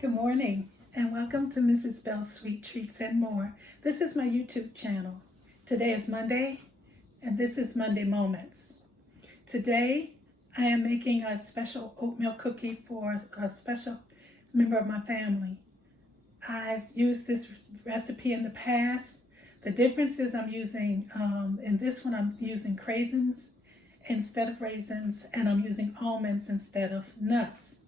Good morning and welcome to Mrs. Bell's Sweet Treats and More. This is my YouTube channel. Today is Monday and this is Monday Moments. Today I am making a special oatmeal cookie for a special member of my family. I've used this recipe in the past. The difference is I'm using, in this one I'm using Craisins instead of raisins, and I'm using almonds instead of nuts.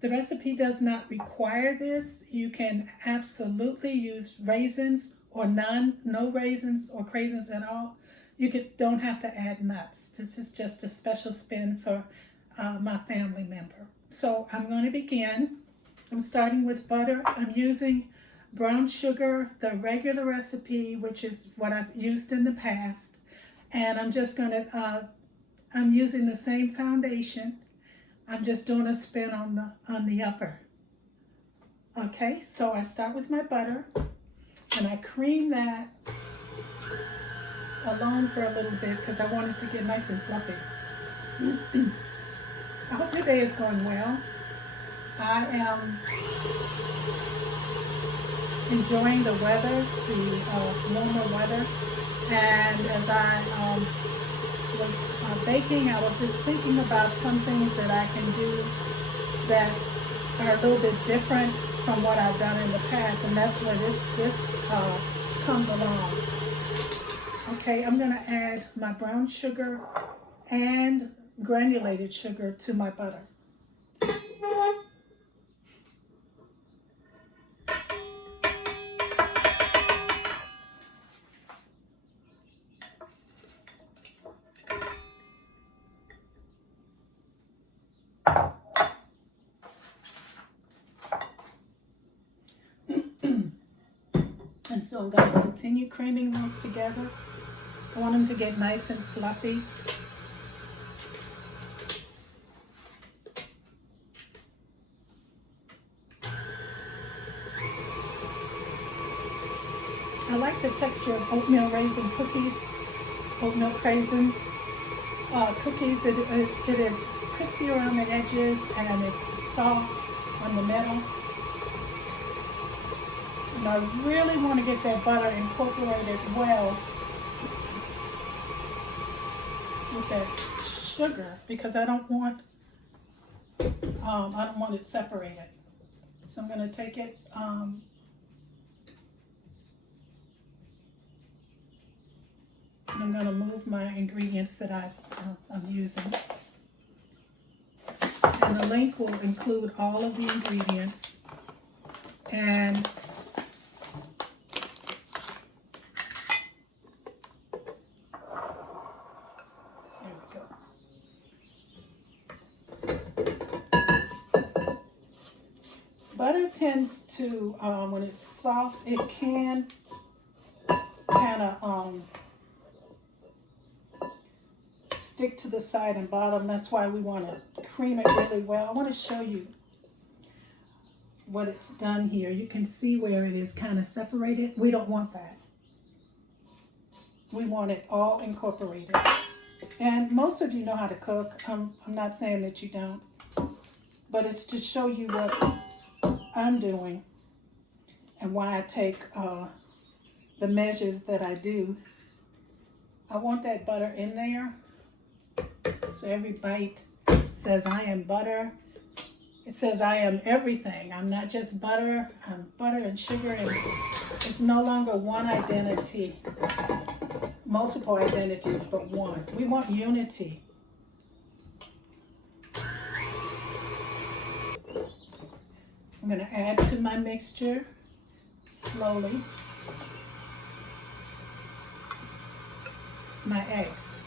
The recipe does not require this. You can absolutely use raisins or no raisins or craisins at all. You don't have to add nuts. This is just a special spin for my family member. So I'm going to begin. I'm starting with butter. I'm using brown sugar, the regular recipe, which is what I've used in the past. And I'm just going to, I'm using the same foundation. I'm just doing a spin on the upper. Okay, so I start with my butter and I cream that alone for a little bit because I want it to get nice and fluffy. I hope your day is going well. I am enjoying the weather, the warmer weather, and as I was baking, I was just thinking about some things that I can do that are a little bit different from what I've done in the past, and that's where this comes along. Okay, I'm going to add my brown sugar and granulated sugar to my butter. And so I'm going to continue creaming those together. I want them to get nice and fluffy. I like the texture of oatmeal raisin cookies, oatmeal craisin cookies. It is crispy around the edges and it's soft on the middle. And I really want to get that butter incorporated well with that sugar because I don't want it separated. So I'm going to take it and I'm going to move my ingredients that I'm using. And the link will include all of the ingredients. And butter tends to, when it's soft, it can kind of stick to the side and bottom. That's why we want to cream it really well. I want to show you what it's done here. You can see where it is kind of separated. We don't want that. We want it all incorporated. And most of you know how to cook. I'm not saying that you don't, but it's to show you what I'm doing and why I take the measures that I do. I want that butter in there. So every bite says I am butter. It says I am everything. I'm not just butter. I'm butter and sugar, and it's no longer one identity, multiple identities, but one. We want unity. I'm going to add to my mixture slowly my eggs.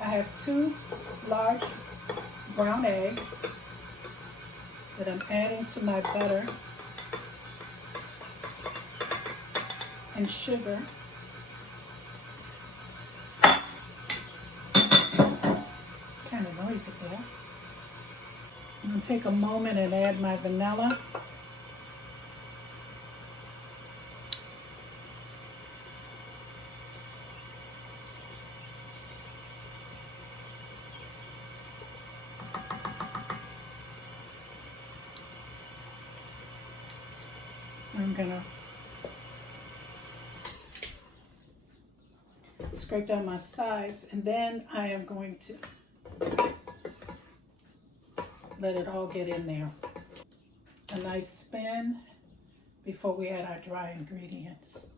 I have 2 large brown eggs that I'm adding to my butter and sugar. Kind of noisy there. I'm going to take a moment and add my vanilla. I'm gonna scrape down my sides, and then I am going to let it all get in there. A nice spin before we add our dry ingredients.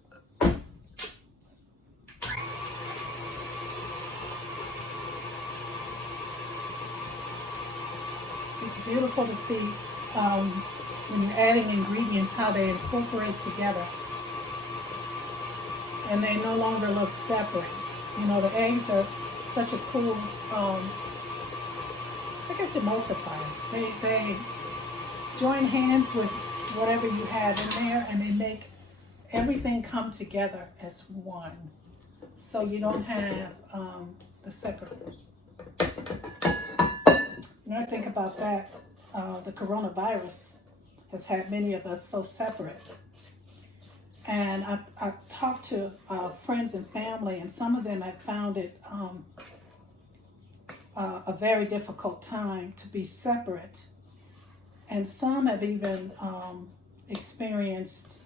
It's beautiful to see when you're adding ingredients how they incorporate together and they no longer look separate. You know, the eggs are such a cool, I guess, emulsifier. They join hands with whatever you have in there, and they make everything come together as one. So you don't have the separate. When I think about that, the coronavirus has had many of us so separate. And I've talked to friends and family, and some of them have found it a very difficult time to be separate. And some have even experienced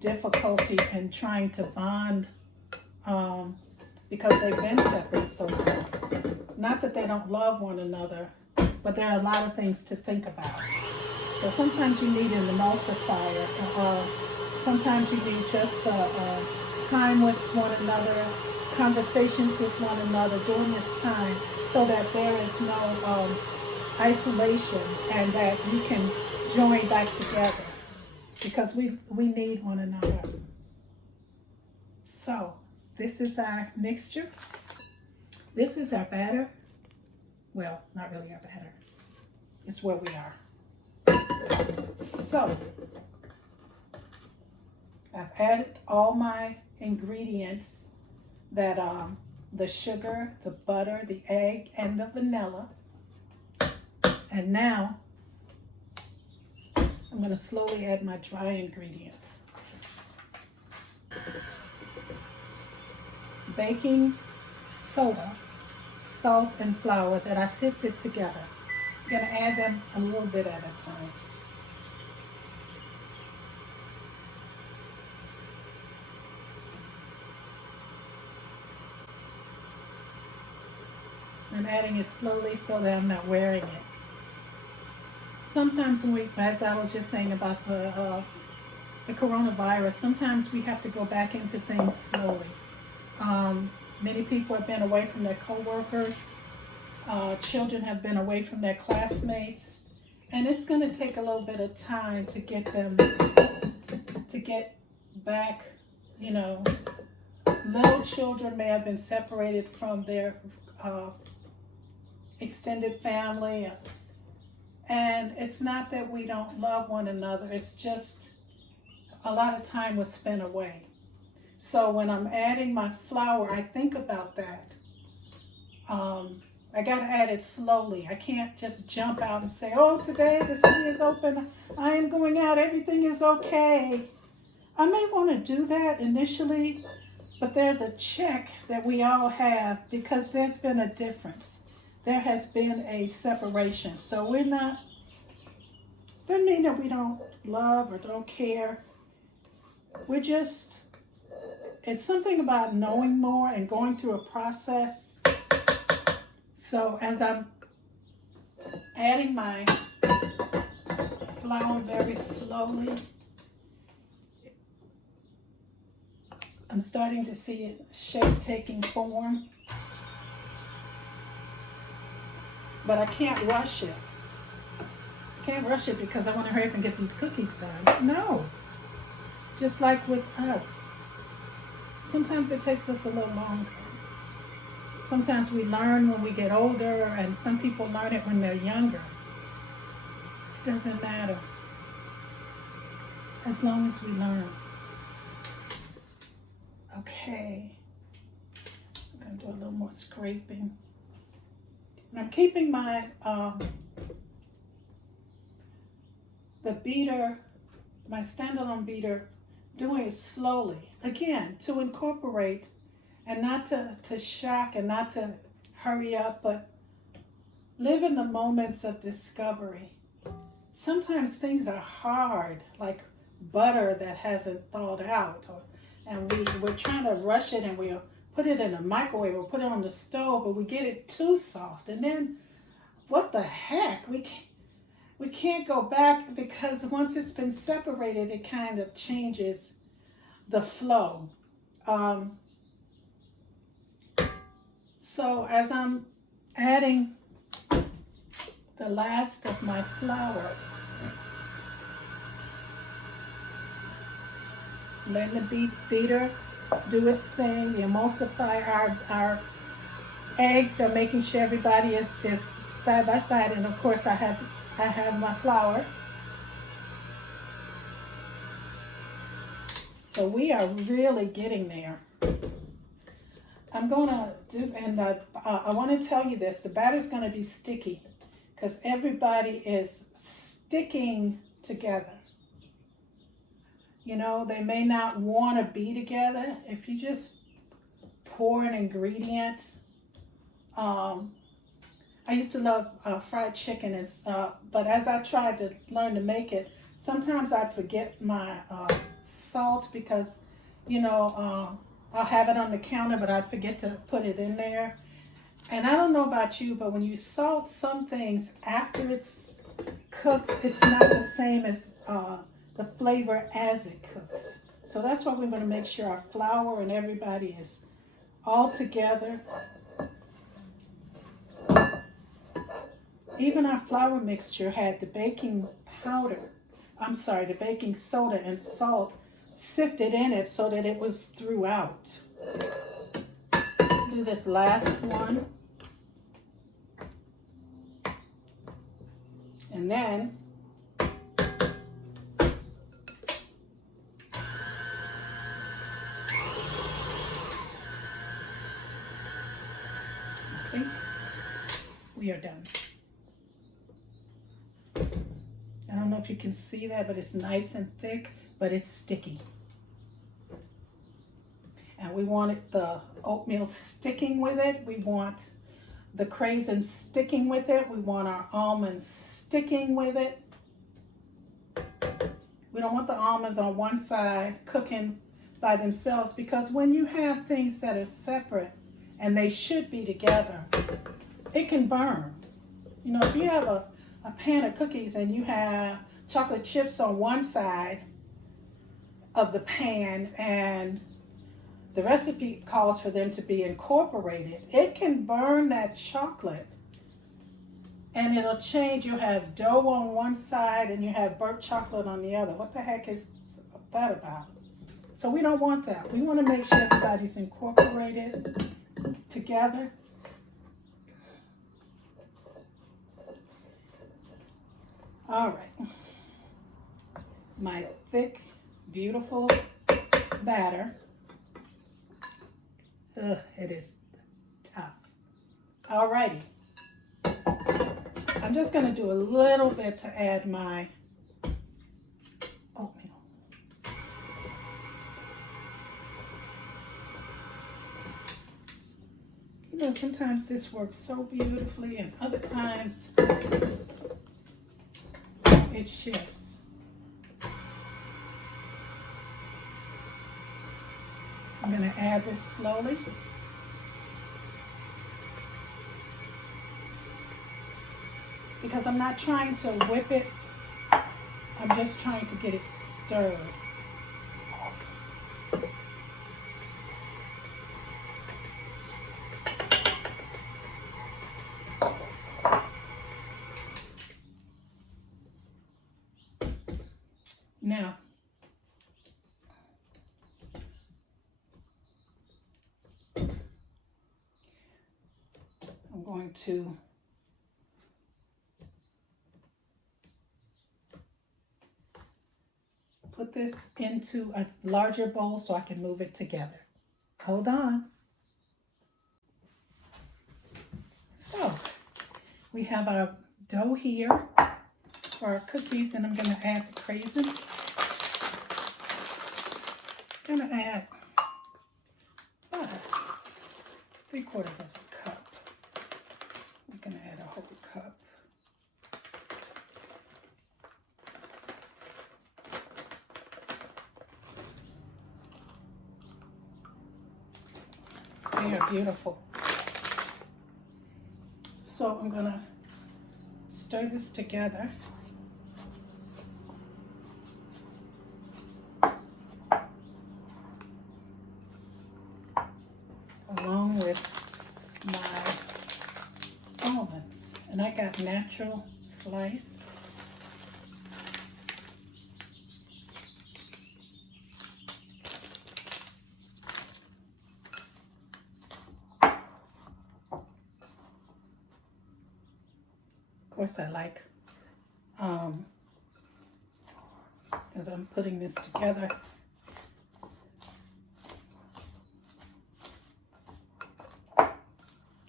difficulty in trying to bond because they've been separate so long. Not that they don't love one another, but there are a lot of things to think about. So sometimes you need an emulsifier. Sometimes you need just time with one another, conversations with one another during this time, so that there is no isolation and that we can join back together, because we need one another. So this is our mixture. This is our batter. Well, not really our batter. It's where we are. So I've added all my ingredients, that the sugar, the butter, the egg, and the vanilla. And now I'm going to slowly add my dry ingredients. Baking soda, salt, and flour that I sifted together. I'm going to add them a little bit at a time. I'm adding it slowly so that I'm not wearing it. Sometimes when we, as I was just saying about the coronavirus, sometimes we have to go back into things slowly. Many people have been away from their coworkers. Children have been away from their classmates. And it's going to take a little bit of time to get them to get back. You know, little children may have been separated from their extended family. And it's not that we don't love one another. It's just a lot of time was spent away. So when I'm adding my flour, I think about that. I got to add it slowly. I can't just jump out and say, oh, today the city is open. I am going out. Everything is okay. I may want to do that initially, but there's a check that we all have, because there's been a difference. There has been a separation. So we're not, doesn't mean that we don't love or don't care. We're just, it's something about knowing more and going through a process. So as I'm adding my flour very slowly, I'm starting to see it shape taking form. But I can't rush it. I can't rush it because I want to hurry up and get these cookies done. No. Just like with us. Sometimes it takes us a little longer. Sometimes we learn when we get older, and some people learn it when they're younger. It doesn't matter. As long as we learn. Okay. I'm going to do a little more scraping. And I'm keeping my, the beater, my standalone beater, doing it slowly. Again, to incorporate and not to shock and not to hurry up, but live in the moments of discovery. Sometimes things are hard, like butter that hasn't thawed out, and we're trying to rush it, and we'll put it in the microwave or put it on the stove, but we get it too soft, and then what the heck, we can't go back, because once it's been separated, it kind of changes the flow. So as I'm adding the last of my flour, letting the beater do its thing, the emulsify our eggs, are making sure everybody is side by side, and of course I have my flour. So we are really getting there. I'm gonna do, and I want to tell you this: the batter's going to be sticky because everybody is sticking together. You know, they may not want to be together. If you just pour an ingredient, I used to love fried chicken, and but as I tried to learn to make it, sometimes I'd forget my salt, because, you know, I'll have it on the counter, but I'd forget to put it in there. And I don't know about you, but when you salt some things after it's cooked, it's not the same as the flavor as it cooks. So that's why we're going to make sure our flour and everybody is all together. Even our flour mixture had the baking the baking soda and salt sifted in it so that it was throughout. Do this last one. And then I think we are done. I don't know if you can see that, but it's nice and thick, but it's sticky. And we want the oatmeal sticking with it. We want the craisins sticking with it. We want our almonds sticking with it. We don't want the almonds on one side cooking by themselves, because when you have things that are separate and they should be together, it can burn. You know, if you have a pan of cookies and you have chocolate chips on one side of the pan and the recipe calls for them to be incorporated, it can burn that chocolate and it'll change. You'll have dough on one side and you have burnt chocolate on the other. What the heck is that about? So we don't want that. We want to make sure everybody's incorporated together. All right, my thick, beautiful batter. Ugh, it is tough. All righty. I'm just going to do a little bit to add my oatmeal. You know, sometimes this works so beautifully, and other times it shifts. I'm going to add this slowly. Because I'm not trying to whip it, I'm just trying to get it stirred. Now, I'm going to put this into a larger bowl so I can move it together. Hold on. So, we have our dough here for our cookies, and I'm going to add the craisins. I'm going to add about 3/4 of a cup. I'm going to add a whole cup. They are beautiful. So I'm gonna stir this together. Along with my almonds. And I got natural slice. Of course I like, as I'm putting this together,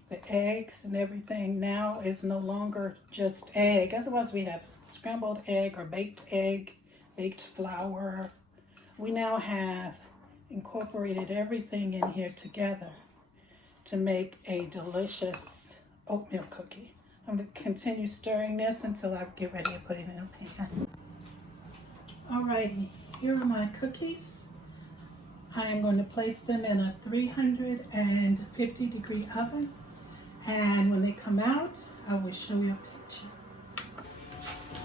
the eggs and everything now is no longer just egg. Otherwise we have scrambled egg or baked egg, baked flour. We now have incorporated everything in here together to make a delicious oatmeal cookie. I'm going to continue stirring this until I get ready to put it in a pan. Alrighty, here are my cookies. I am going to place them in a 350 degree oven, and when they come out, I will show you a picture.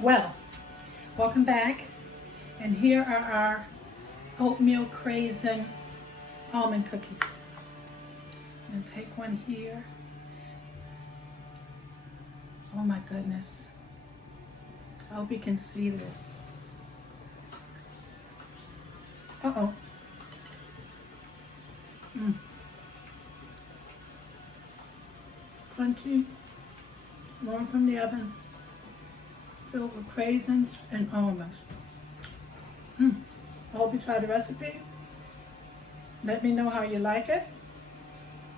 Well, welcome back, and here are our Oatmeal Craisin almond cookies. I'm going to take one here. Oh my goodness. I hope you can see this. Uh-oh. Crunchy, warm from the oven, filled with craisins and almonds. I hope you try the recipe. Let me know how you like it.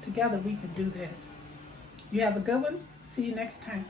Together we can do this. You have a good one. See you next time.